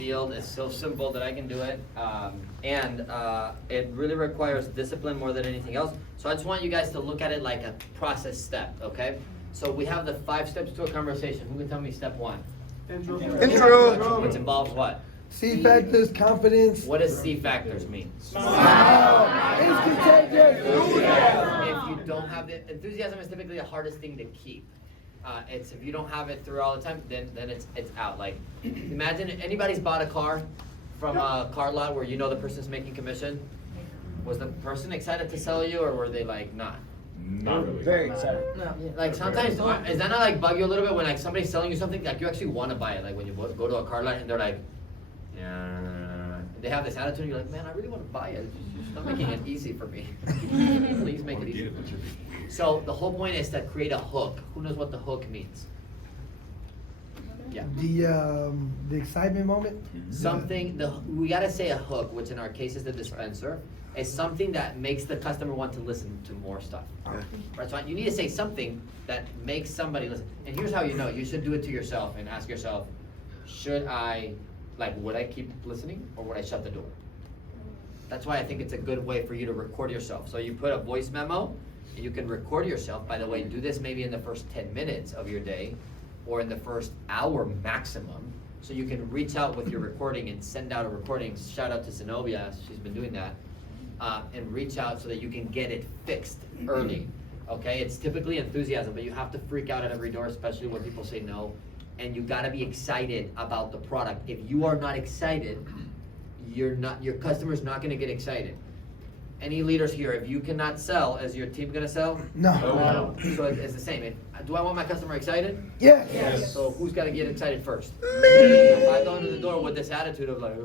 field. It's so simple that I can do it. And it really requires discipline more than anything else. So I just want you guys to look at it like a process step, okay? So we have the 5 steps to a conversation. Who can tell me step 1? Intro. Which involves what? C factors, confidence. What does C factors mean? It's contagious. If you don't have the enthusiasm, is typically the hardest thing to keep. It's if you don't have it through all the time, then it's out. Like, imagine anybody's bought a car from a car lot where you know the person's making commission. Was the person excited to sell you, or were they like not? Not really. Very excited. Like sometimes, is that not like bug you a little bit when like somebody's selling you something like you actually want to buy it? Like when you go to a car lot and they're like, yeah, they have this attitude. And you're like, man, I really want to buy it. Just not making it easy for me. Please make it easy. So the whole point is to create a hook. Who knows what the hook means? Yeah. The excitement moment. Something, we gotta say a hook, which in our case is the dispenser, is something that makes the customer want to listen to more stuff. Right, so you need to say something that makes somebody listen. And here's how you know, you should do it to yourself and ask yourself, would I keep listening or would I shut the door? That's why I think it's a good way for you to record yourself. So you put a voice memo, and you can record yourself. By the way, do this maybe in the first 10 minutes of your day, or in the first hour maximum, so you can reach out with your recording and send out a recording. Shout out to Zenobia, she's been doing that, and reach out so that you can get it fixed early, okay? It's typically enthusiasm, but you have to freak out at every door, especially when people say no, and you gotta be excited about the product. If you are not excited, your customer's not gonna get excited. Any leaders here, if you cannot sell, is your team gonna sell? No. So it's the same. Do I want my customer excited? Yes. So who's gotta get excited first? If I go into the door with this attitude of like,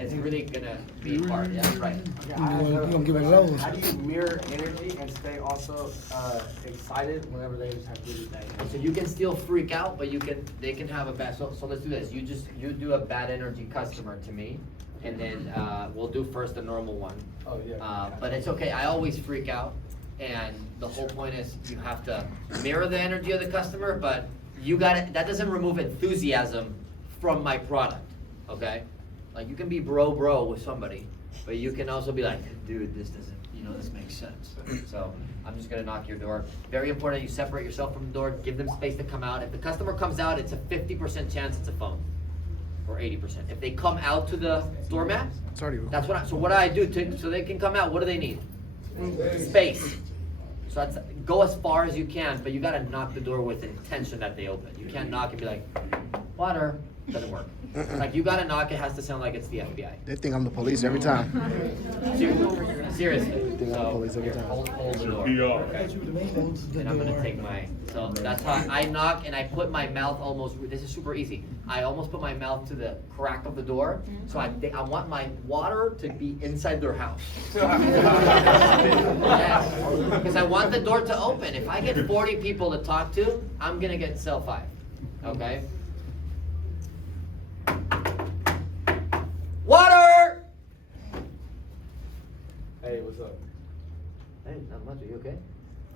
it's really gonna be hard. Yeah, right. You're gonna give it lows. How do you mirror energy and stay also excited whenever they just have really bad energy? So you can still freak out, but they can have a bad. So let's do this. You do a bad energy customer to me, and then we'll do first the normal one. Oh, yeah. But it's okay. I always freak out, and the whole point is you have to mirror the energy of the customer, but that doesn't remove enthusiasm from my product, okay? Like you can be bro with somebody, but you can also be like, dude, this doesn't, this makes sense. So I'm just gonna knock your door. Very important, you separate yourself from the door, give them space to come out. If the customer comes out, it's a 50% chance it's a phone, or 80%. If they come out to the doormat, that's so what do I do so they can come out? What do they need? Space. So go as far as you can, but you gotta knock the door with intention that they open. You can't knock and be like, water, doesn't work. Like you gotta knock, it has to sound like it's the FBI. They think I'm the police every time. Seriously. Think I'm the So police every here, time. hold the door. Okay. And I'm gonna take so that's how I knock and I put my mouth this is super easy. I almost put my mouth to the crack of the door. So I want my water to be inside their house. Because I want the door to open. If I get 40 people to talk to, I'm gonna get sell 5, okay? Water! Hey, what's up? Hey, not much, are you okay?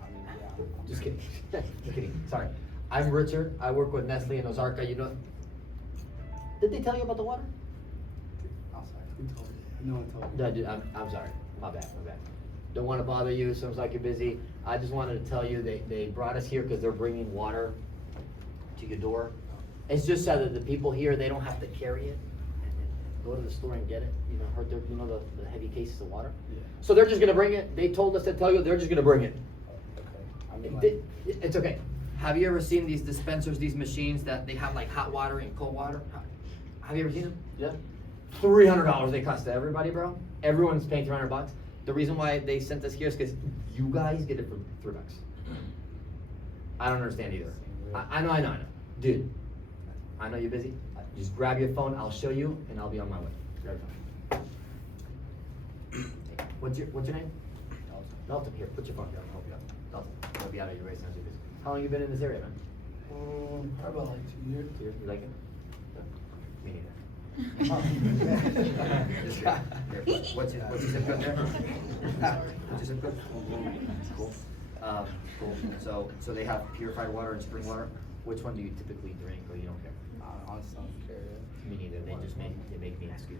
I mean, yeah. Just kidding. Just kidding. Sorry. I'm Richard. I work with Nestle and Ozarka. Did they tell you about the water? I'm sorry. Who told me? No one told me. No, dude, I'm sorry. My bad. Don't want to bother you. Sounds like you're busy. I just wanted to tell you they brought us here because they're bringing water to your door. It's just so that the people here, they don't have to carry it and then go to the store and get it. The heavy cases of water. Yeah. So they're just gonna bring it. They told us to tell you they're just gonna bring it. Okay. I mean, like, It's okay. Have you ever seen these dispensers, these machines that they have like hot water and cold water? Have you ever seen them? yeah. $300 they cost to everybody, bro. Everyone's paying $300. The reason why they sent us here is because you guys get it for $3. I don't understand either. I know. Dude, I know you're busy. Just grab your phone, I'll show you, and I'll be on my way. Grab your phone. What's your name? Dalton. Here, put your phone down. I'll help you out. Dalton, I'll be out of your way since you're busy. How long you been in this area, man? Probably about like 2 years. 2 years? You like it? No. Me neither. What's your zip code there? What's your zip code? Cool. Cool. So they have purified water and spring water. Which one do you typically drink, or you don't care? Honestly, I don't care. Me neither. just they make me ask you.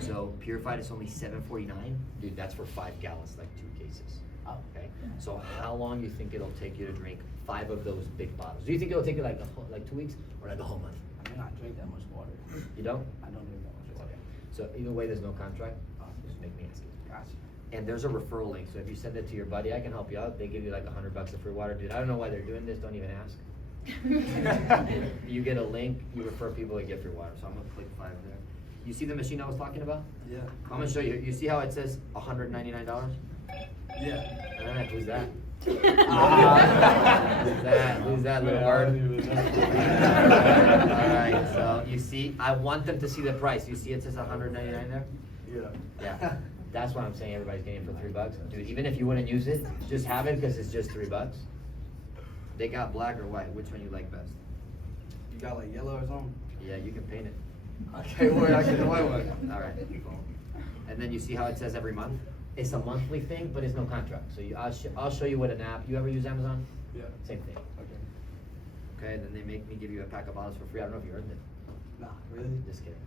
So purified is only $7.49, dude. That's for 5 gallons, like 2 cases. Okay. So how long do you think it'll take you to drink 5 of those big bottles? Do you think it'll take you like 2 weeks or like a whole month? I mean, I drink that much water. You don't? I don't drink that much water. Okay. So either way, there's no contract. Just make me ask you. Gotcha. And there's a referral link, so if you send it to your buddy, I can help you out. They give you like $100 of free water, dude. I don't know why they're doing this. Don't even ask. You get a link, you refer people, and get free water. So I'm gonna click 5 there. You see the machine I was talking about? Yeah. I'm gonna show you. You see how it says $199? Yeah. Who's that? Who's that little word? Alright, so you see, I want them to see the price. You see it says $199 there? Yeah. That's why I'm saying everybody's getting it for $3. Dude, even if you wouldn't use it, just have it because it's just $3. They got black or white. Which one you like best? You got like yellow or something? Yeah, you can paint it. Okay, well, I get the white one. Alright. And then you see how it says every month? It's a monthly thing, but it's no contract. So I'll show you what an app. You ever use Amazon? Yeah. Same thing. Okay. Okay, then they make me give you a pack of bottles for free. I don't know if you earned it. Nah, really? Just kidding.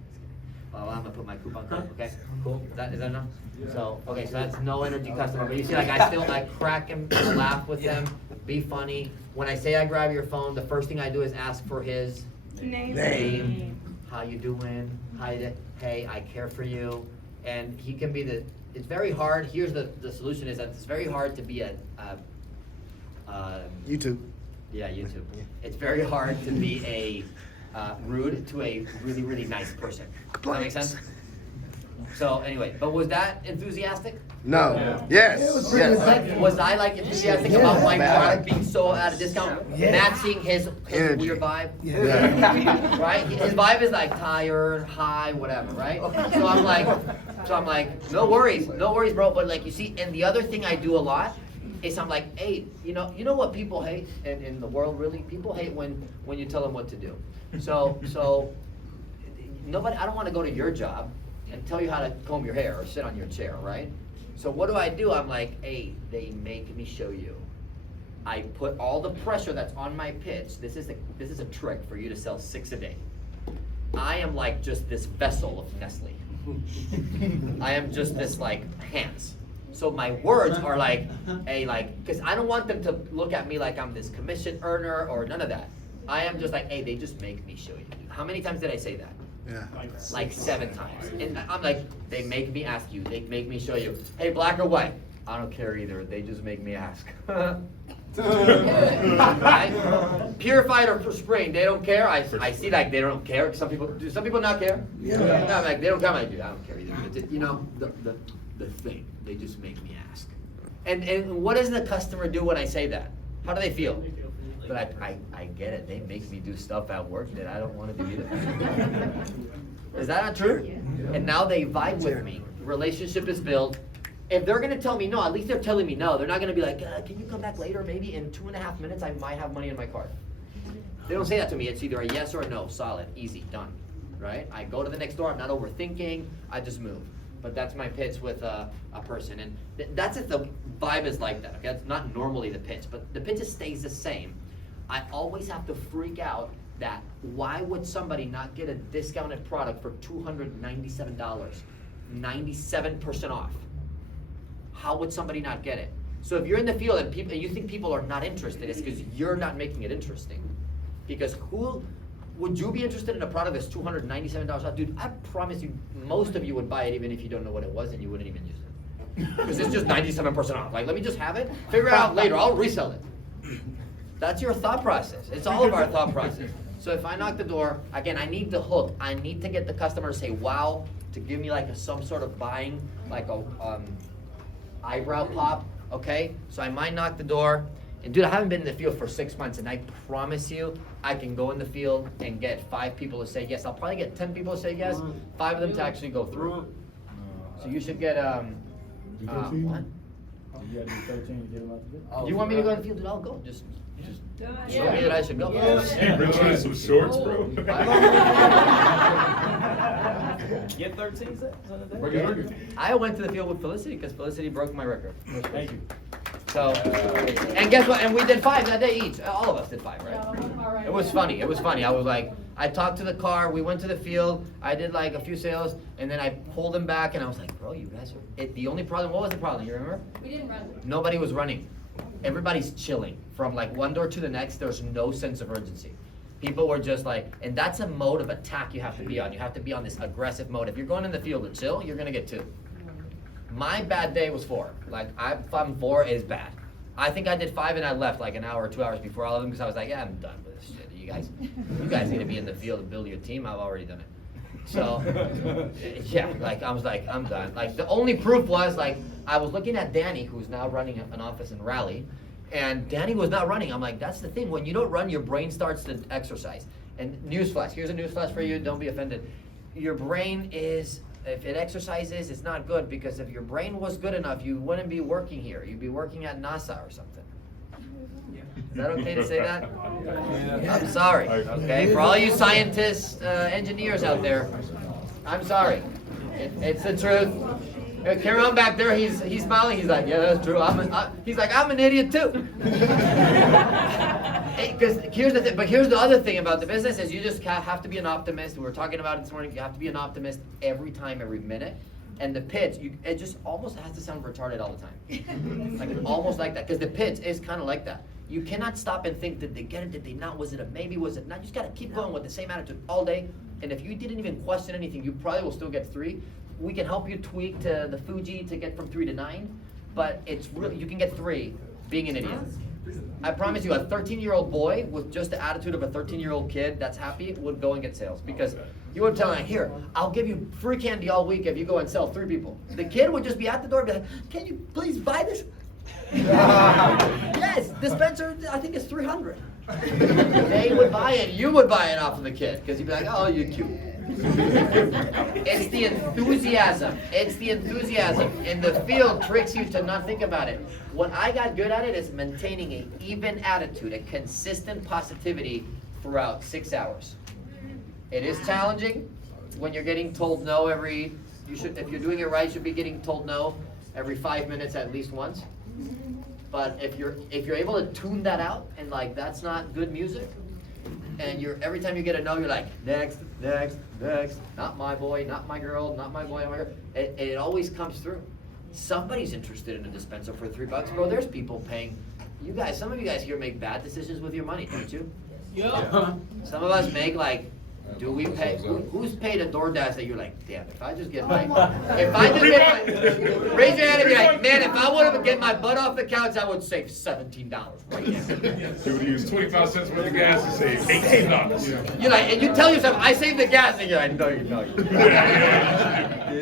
Well, I'm gonna put my coupon code, okay? Cool, is that enough? So, okay, so that's no energy customer, but you see, like, I crack and laugh with them, be funny. When I say I grab your phone, the first thing I do is ask for his name. How you doing? Hey, I care for you. And he can be it's very hard, here's the solution is that it's very hard to be YouTube. yeah, YouTube. It's very hard to be rude to a really, really nice person. Does that make sense? So anyway, but was that enthusiastic? No. Yeah, it Yes. was pretty Yes. like- Was I like enthusiastic Yeah. about my Yeah. product being so at a discount, Yeah. matching his Energy. weird vibe? Yeah. Right? His vibe is like tired, high, whatever, right? So I'm like, no worries, bro. But like you see, and the other thing I do a lot is I'm like, hey, you know what people hate in the world really? People hate when you tell them what to do. So nobody, I don't want to go to your job and tell you how to comb your hair or sit on your chair, right? So what do? I'm like, hey, they make me show you. I put all the pressure that's on my pitch. This is a trick for you to sell 6 a day. I am like just this vessel of Nestle. I am just this like hands. So my words are like, hey, like, because I don't want them to look at me like I'm this commission earner or none of that. I am just like, hey, they just make me show you. How many times did I say that? Yeah. Like 7 times. And I'm like, they make me ask you. They make me show you. Hey, black or white? I don't care either. They just make me ask. Right? Purified or spring? They don't care. I see like they don't care. Some people not care? Yeah. No, I'm like, they don't care. I do. I don't care either. But you know, the thing. They just make me ask. And what does the customer do when I say that? How do they feel? But I get it. They make me do stuff at work that I don't want to do either. Is that not true? Yeah. And now they vibe with me. Relationship is built. If they're gonna tell me no, at least they're telling me no. They're not gonna be like, can you come back later? Maybe in 2.5 minutes I might have money in my card. They don't say that to me. It's either a yes or a no. Solid, easy, done. Right? I go to the next door. I'm not overthinking. I just move. But that's my pitch with a person, and that's if the vibe is like that. Okay, that's not normally the pitch, but the pitch stays the same. I always have to freak out that why would somebody not get a discounted product for $297, 97% off? How would somebody not get it? So if you're in the field and you think people are not interested, it's because you're not making it interesting. Because would you be interested in a product that's $297 off? Dude, I promise you, most of you would buy it even if you don't know what it was and you wouldn't even use it. Because it's just 97% off. Like, let me just have it, figure it out later, I'll resell it. That's your thought process. It's all of our thought process. So if I knock the door, again, I need the hook. I need to get the customer to say, wow, to give me like some sort of buying, like a eyebrow pop, okay? So I might knock the door. And dude, I haven't been in the field for 6 months, and I promise you, I can go in the field and get 5 people to say yes. I'll probably get 10 people to say yes, 5 of them to actually go through. So you should get, what? You gotta do 13 to get them out the bed. You want me to go in the field? Dude, I'll go. Just show me that I should go. Hey, bring on some shorts, bro. Get 13 sets on a day. Bring it on. I went to the field with Felicity because Felicity broke my record. Thank you. So, and guess what? And we did 5 that day each. All of us did 5, right? It was funny. I was like, I talked to the car, we went to the field, I did like a few sales, and then I pulled him back and I was like, bro, you guys are, the only problem, what was the problem, you remember? We didn't run. Nobody was running. Everybody's chilling. From like one door to the next, there's no sense of urgency. People were just like, and that's a mode of attack you have to be on. You have to be on this aggressive mode. If you're going in the field to chill, you're gonna get 2. My bad day was 4. Like, if I'm 4, is bad. I think I did 5 and I left like an hour or 2 hours before all of them because I was like, yeah, I'm done with this shit. You guys need to be in the field and build your team. I've already done it. So, yeah, like I was like, I'm done. Like the only proof was like, I was looking at Danny, who's now running an office in Raleigh, and Danny was not running. I'm like, that's the thing. When you don't run, your brain starts to exercise. And newsflash, here's a newsflash for you. Don't be offended. Your brain is, if it exercises, it's not good because if your brain was good enough, you wouldn't be working here. You'd be working at NASA or something. Is that okay to say that? I'm sorry, okay? For all you scientists, engineers out there, I'm sorry. It's the truth. Cameron back there, he's smiling. He's like, yeah, that's true. He's like, I'm an idiot too. Because here's the thing. But here's the other thing about the business is you just have to be an optimist. We were talking about it this morning. You have to be an optimist every time, every minute. And the pitch, it just almost has to sound retarded all the time. Like almost like that. Because the pitch is kind of like that. You cannot stop and think, did they get it? Did they not? Was it a maybe? Was it not? You just got to keep going with the same attitude all day. And if you didn't even question anything, you probably will still get 3. We can help you tweak to the Fuji to get from 3 to 9. But it's really, you can get 3 being an idiot. I promise you, a 13-year-old boy with just the attitude of a 13-year-old kid that's happy would go and get sales. Because you would tell him, here, I'll give you free candy all week if you go and sell 3 people. The kid would just be at the door and be like, can you please buy this? Yes, dispenser, I think it's 300. They would buy it, you would buy it off of the kid, because you'd be like, oh, you're cute. It's the enthusiasm. It's the enthusiasm. And the field tricks you to not think about it. What I got good at it is maintaining an even attitude, a consistent positivity throughout 6 hours. It is challenging when you're getting told no if you're doing it right, you should be getting told no every 5 minutes at least once. But if you're able to tune that out and like that's not good music, and every time you get a no, you're like next, not my boy, not my girl, not my boy, not my girl. It always comes through. Somebody's interested in a dispenser for $3, bro. There's people paying. You guys, some of you guys here make bad decisions with your money, don't you? Yeah. Some of us make like. Do we pay? Who's paid a DoorDash that you're like, damn, if I just get my, raise your hand and be like, man, if I would have get my butt off the couch, I would save $17 right now. So you use 25 cents worth of gas and save $18. You're like, and you tell yourself, I saved the gas, and you're like, no, you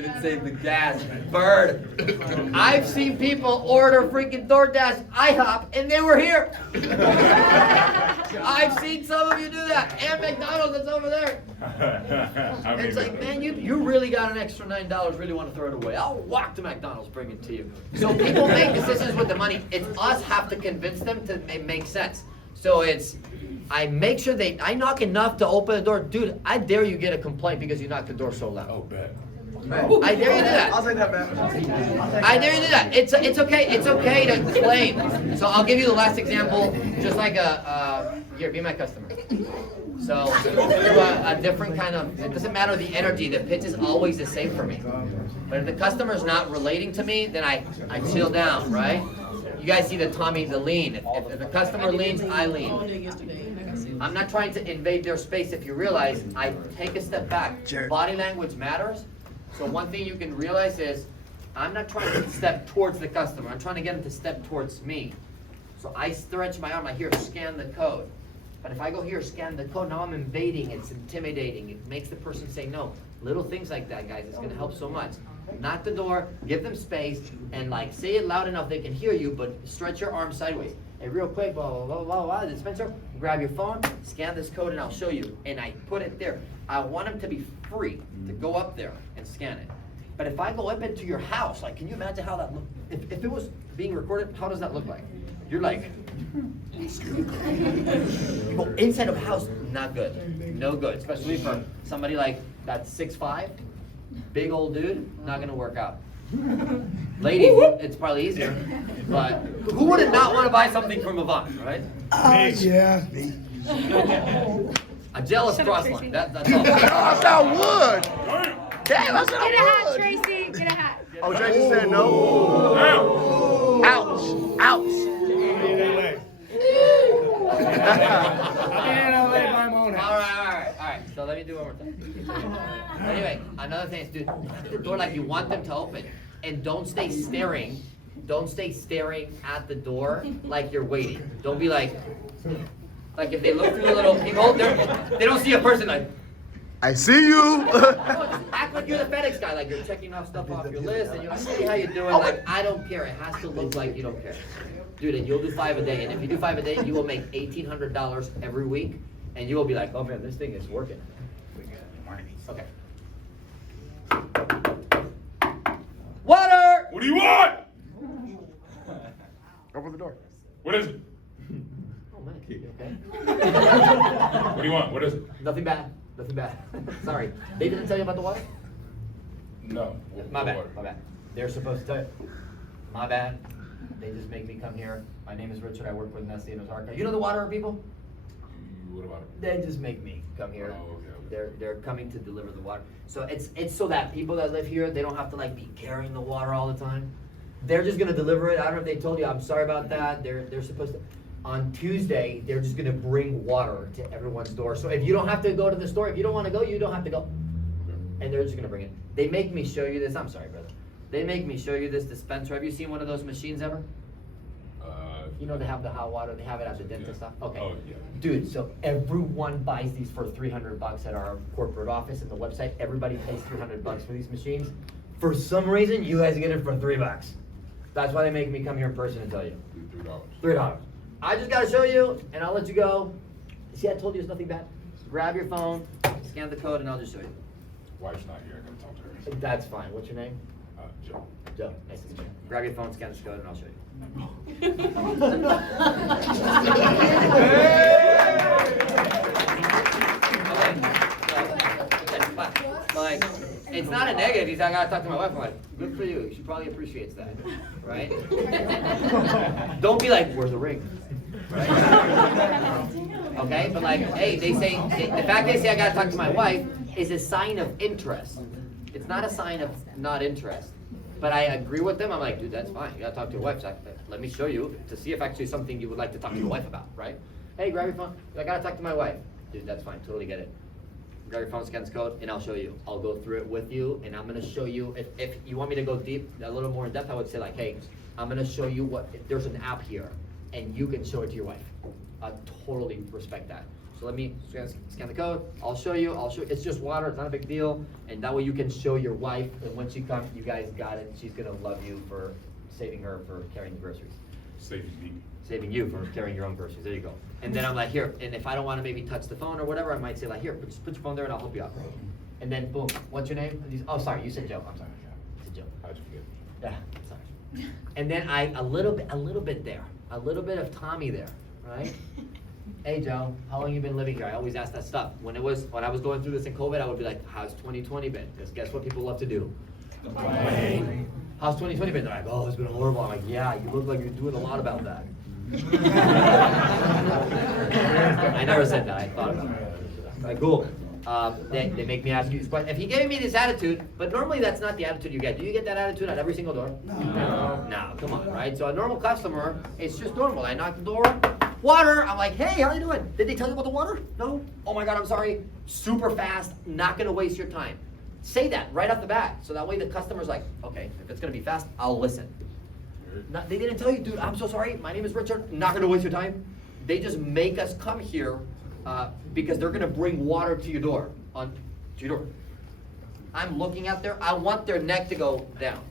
didn't save the gas, bird. I've seen people order freaking DoorDash IHOP, and they were here. I've seen some of you do that, and McDonald's that's over there. It's like, man, you really got an extra $9, really want to throw it away. I'll walk to McDonald's, bring it to you. So people make decisions with the money. It's us have to convince them to make sense. So I make sure I knock enough to open the door. Dude, I dare you get a complaint because you knocked the door so loud. Oh, bet. I dare you do that. I'll take that back. I dare you do that. It's okay. It's okay to claim. So I'll give you the last example, just like here, be my customer. So a different kind of, it doesn't matter the energy, the pitch is always the same for me. But if the customer's not relating to me, then I chill down, right? You guys see the lean. If the customer leans, I lean. I'm not trying to invade their space. If you realize, I take a step back. Body language matters. So one thing you can realize is, I'm not trying to step towards the customer. I'm trying to get them to step towards me. So I stretch my arm. I hear scan the code. But if I go here, scan the code, now I'm invading. It's intimidating. It makes the person say no. Little things like that, guys. It's going to help so much. Knock the door, give them space, and like say it loud enough they can hear you, but stretch your arm sideways. And real quick, blah, blah, blah, blah, blah, dispenser, grab your phone, scan this code, and I'll show you. And I put it there. I want them to be free to go up there and scan it. But if I go up into your house, like, can you imagine how that looks? If it was being recorded, how does that look like? You're like, you go inside of a house, not good. No good, especially for somebody like that's 6'5", big old dude, not gonna work out. Ladies, it's probably easier, but who would not want to buy something from Avant, right? Yeah. A jealous Shut up, cross line, Tracy. that's all. I said wood. Damn, I said Get a hat, wood. Tracy. Get a hat. Oh, Tracy said no. Ouch. Ouch. Alright, so let me do one more time. Anyway, another thing is, dude, keep the door like you want them to open, and don't stay staring at the door like you're waiting. Don't be like if they look through the little peephole, they don't see a person like, I see you. no, just act like you're the FedEx guy, like you're checking off stuff off your list, and you're like, hey, how you doing? Like, I don't care, it has to look like you don't care. Dude, and you'll do 5 a day, and if you do 5 a day, you will make $1,800 every week, and you will be like, oh man, this thing is working. Okay. Water! What do you want? Open the door. What is it? Oh man, you okay? What do you want? What is it? Nothing bad, nothing bad. Sorry, they didn't tell you about the water? No. My bad, my bad. They're supposed to tell you. My bad. They just make me come here. My name is Richard, I work with Nestle and Ozarka. You know the water people? What about it? They just make me come here. Oh, okay. They're coming to deliver the water. So it's so that people that live here, they don't have to like be carrying the water all the time. They're just gonna deliver it. I don't know if they told you, I'm sorry about that. They're supposed to. On Tuesday, they're just gonna bring water to everyone's door. So if you don't have to go to the store, if you don't wanna go, you don't have to go. And they're just gonna bring it. They make me show you this. I'm sorry, brother. They make me show you this dispenser. Have you seen one of those machines ever? You know they have the hot water, they have it at the dentist stuff? Okay. Oh, yeah. Dude, so everyone buys these for $300 at our corporate office and the website. Everybody pays $300 for these machines. For some reason, you guys get it for $3. That's why they make me come here in person and tell you. $3. $3. I just gotta show you, and I'll let you go. See, I told you it's nothing bad. Grab your phone, scan the code, and I'll just show you. Wife's not here. I gotta talk to her. That's fine. What's your name? Joe. Joe. Nice to meet you. Grab your phone, scan the code, and I'll show you. Like, it's not a negative. He's like, I gotta talk to my wife. I'm like, good for you. She probably appreciates that, right? Don't be like, where's the ring? Right? Okay, but like, hey, the fact they say I gotta talk to my wife is a sign of interest. It's not a sign of not interest. But I agree with them. I'm like, dude, that's fine. You gotta talk to your wife. So let me show you to see if actually something you would like to talk to your wife about, right? Hey, grab your phone. I gotta talk to my wife. Dude, that's fine. Totally get it. Grab your phone, scan this code, and I'll show you. I'll go through it with you, and I'm gonna show you. If you want me to go deep, a little more in depth, I would say like, hey, I'm gonna show you what. If there's an app here, and you can show it to your wife. I totally respect that. So let me scan the code. I'll show you. It's just water. It's not a big deal. And that way you can show your wife. And when she comes, you guys got it. She's gonna love you for saving her for carrying the groceries. Saving you for carrying your own groceries. There you go. And then I'm like, here. And if I don't want to maybe touch the phone or whatever, I might say like, here, just put your phone there and I'll help you out. And then boom. What's your name? Oh, sorry. You said Joe. I'm sorry. You said Joe. How'd you forget? Yeah. Sorry. And then a little bit there. A little bit of Tommy there, right? Hey Joe, how long you been living here? I always ask that stuff. When I was going through this in COVID, I would be like, how's 2020 been? Because guess what people love to do? Complain. How's 2020 been? They're like, oh, it's been horrible. I'm like, yeah, you look like you're doing a lot about that. I never said that. I thought about it. Like, cool. They make me ask you this question. If he gave me this attitude, but normally that's not the attitude you get. Do you get that attitude at every single door? No. No, come on, right? So a normal customer, it's just normal. I knock the door, water. I'm like, hey, how you doing? Did they tell you about the water? No? Oh my God, I'm sorry. Super fast, not gonna waste your time. Say that right off the bat. So that way the customer's like, okay, if it's gonna be fast, I'll listen. They didn't tell you, dude, I'm so sorry. My name is Richard. Not gonna waste your time. They just make us come here because they're gonna bring water to your door, to your door. I'm looking out there, I want their neck to go down.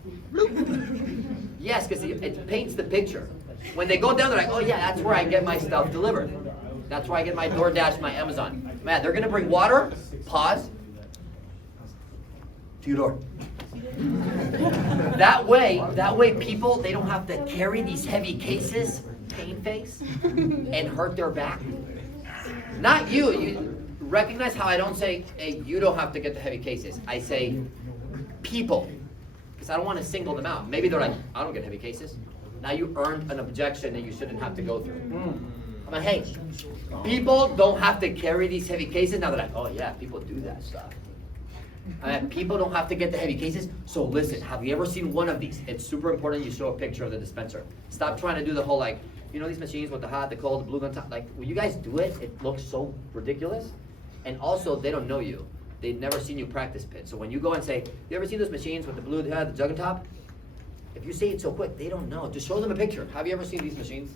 Yes, because it paints the picture. When they go down, they're like, oh yeah, that's where I get my stuff delivered. That's where I get my DoorDash, my Amazon. Man, they're gonna bring water, pause, to your door. That way people, they don't have to carry these heavy cases, pain face, and hurt their back. Not you. You recognize how I don't say, hey, you don't have to get the heavy cases. I say people, because I don't want to single them out. Maybe they're like, I don't get heavy cases. Now you earned an objection that you shouldn't have to go through. I'm like, hey, people don't have to carry these heavy cases. Now they're like, oh yeah, people do that stuff. People don't have to get the heavy cases. So listen, have you ever seen one of these? It's super important you show a picture of the dispenser. Stop trying to do the whole like, you know these machines with the hot, the cold, the blue gun top? Like, when you guys do it, it looks so ridiculous. And also, they don't know you. They've never seen you practice pit. So when you go and say, you ever seen those machines with the blue, the jug and top? If you say it so quick, they don't know. Just show them a picture. Have you ever seen these machines?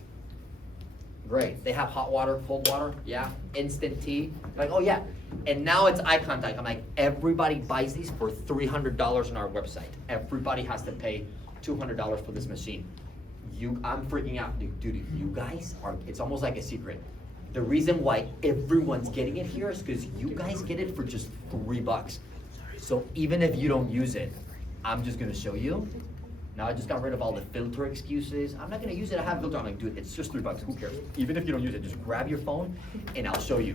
Great. They have hot water, cold water, yeah. Instant tea. Like, oh yeah. And now it's eye contact. I'm like, everybody buys these for $300 on our website. Everybody has to pay $200 for this machine. I'm freaking out. Dude, you guys are, it's almost like a secret. The reason why everyone's getting it here is because you guys get it for just $3. So even if you don't use it, I'm just gonna show you. Now I just got rid of all the filter excuses. I'm not gonna use it, I have a filter. I'm like, dude, it's just $3, who cares? Even if you don't use it, just grab your phone and I'll show you.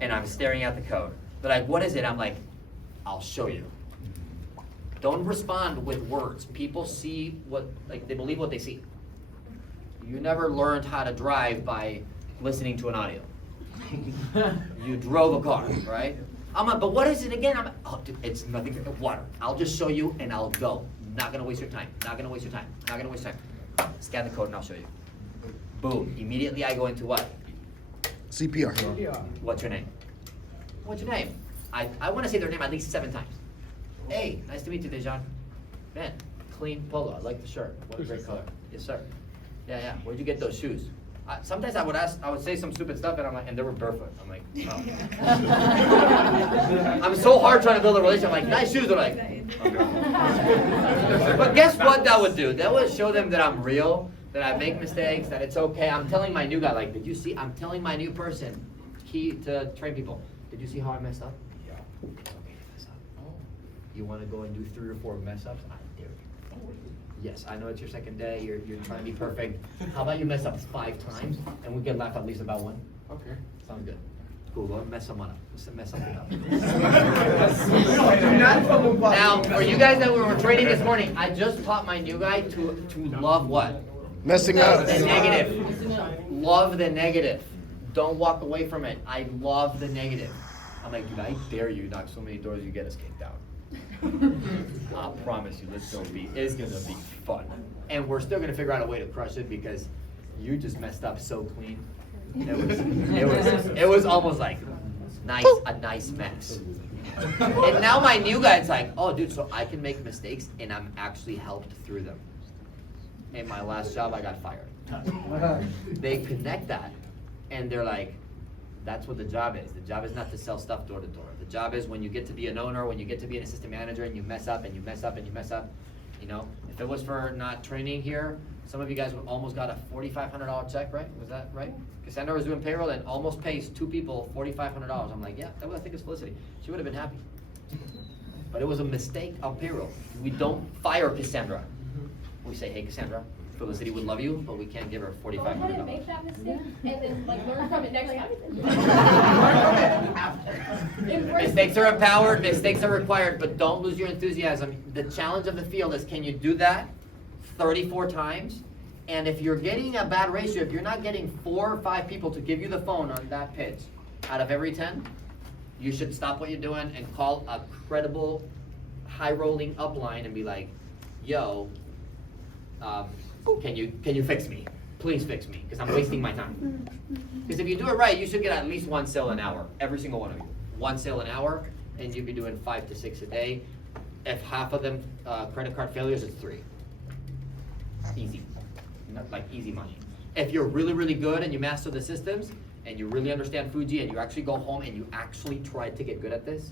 And I'm staring at the code. They're like, what is it? I'm like, I'll show you. Don't respond with words. People see what, like, they believe what they see. You never learned how to drive by listening to an audio. You drove a car, right? I'm like, but what is it again? I'm like, oh, dude, it's nothing but water. I'll just show you and I'll go. Not gonna waste your time. Not gonna waste your time. Not gonna waste time. Scan the code and I'll show you. Boom. Immediately I go into what? CPR. What's your name? What's your name? I want to say their name at least 7 times. Hey, nice to meet you, Dejan. Man, clean polo. I like the shirt. What a great color. Yes, sir. Yeah. Where'd you get those shoes? Sometimes I would say some stupid stuff, and I'm like, and they were barefoot. I'm like, oh. I'm so hard trying to build a relationship. I'm like, nice shoes. They're like, okay. But guess what that would do? That would show them that I'm real, that I make mistakes, that it's okay. I'm telling my new guy, like, did you see? I'm telling my new person, key to train people. Did you see how I messed up? Yeah. Okay, mess up. Oh. You want to go and do 3 or 4 mess ups? I dare you. Yes, I know it's your second day, you're trying to be perfect. How about you mess up 5 times, and we can laugh at least about 1? Okay. Sounds good. Cool, go and mess someone up. Mess something up. Now, for you guys that were training this morning, I just taught my new guy to love what? Messing up. The negative. Love the negative. Don't walk away from it. I love the negative. I'm like, dude, I dare you knock so many doors you get us kicked out. I promise you, it's gonna be fun. And we're still gonna figure out a way to crush it because you just messed up so clean. It was almost like a nice mess. And now my new guy's like, oh dude, so I can make mistakes and I'm actually helped through them. In my last job, I got fired. They connect that and they're like, that's what the job is. The job is not to sell stuff door to door. The job is when you get to be an owner, when you get to be an assistant manager and you mess up and you mess up and you mess up, you know, if it was for not training here, some of you guys would almost got a $4,500 check, right? Was that right? Cassandra was doing payroll and almost pays 2 people $4,500. I'm like, yeah, that was, I think it's Felicity. She would have been happy. But it was a mistake of payroll. We don't fire Cassandra. We say, hey Cassandra, Felicity would love you, but we can't give her $4,500. Go ahead and make that mistake, and then like learn from it next time. Mistakes are empowered, mistakes are required, but don't lose your enthusiasm. The challenge of the field is, can you do that 34 times? And if you're getting a bad ratio, if you're not getting 4 or 5 people to give you the phone on that pitch out of every 10, you should stop what you're doing and call a credible, high-rolling upline and be like, yo, can you fix me? Please fix me, because I'm wasting my time. Because if you do it right, you should get at least 1 sale an hour, every single one of you. 1 sale an hour, and you'd be doing 5 to 6 a day. If half of them credit card failures, it's 3. Easy, like easy money. If you're really, really good and you master the systems, and you really understand Fuji, and you actually go home and you actually try to get good at this,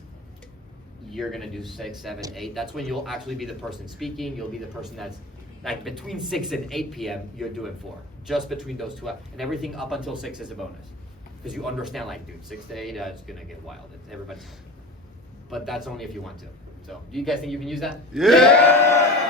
you're gonna do 6, 7, 8. That's when you'll actually be the person speaking. You'll be the person that's like between 6 and 8 p.m. you're doing 4, just between those 2 hours, and everything up until 6 is a bonus, because you understand like, dude, 6 to 8 it's gonna get wild. Everybody's, but that's only if you want to. So, do you guys think you can use that? Yeah!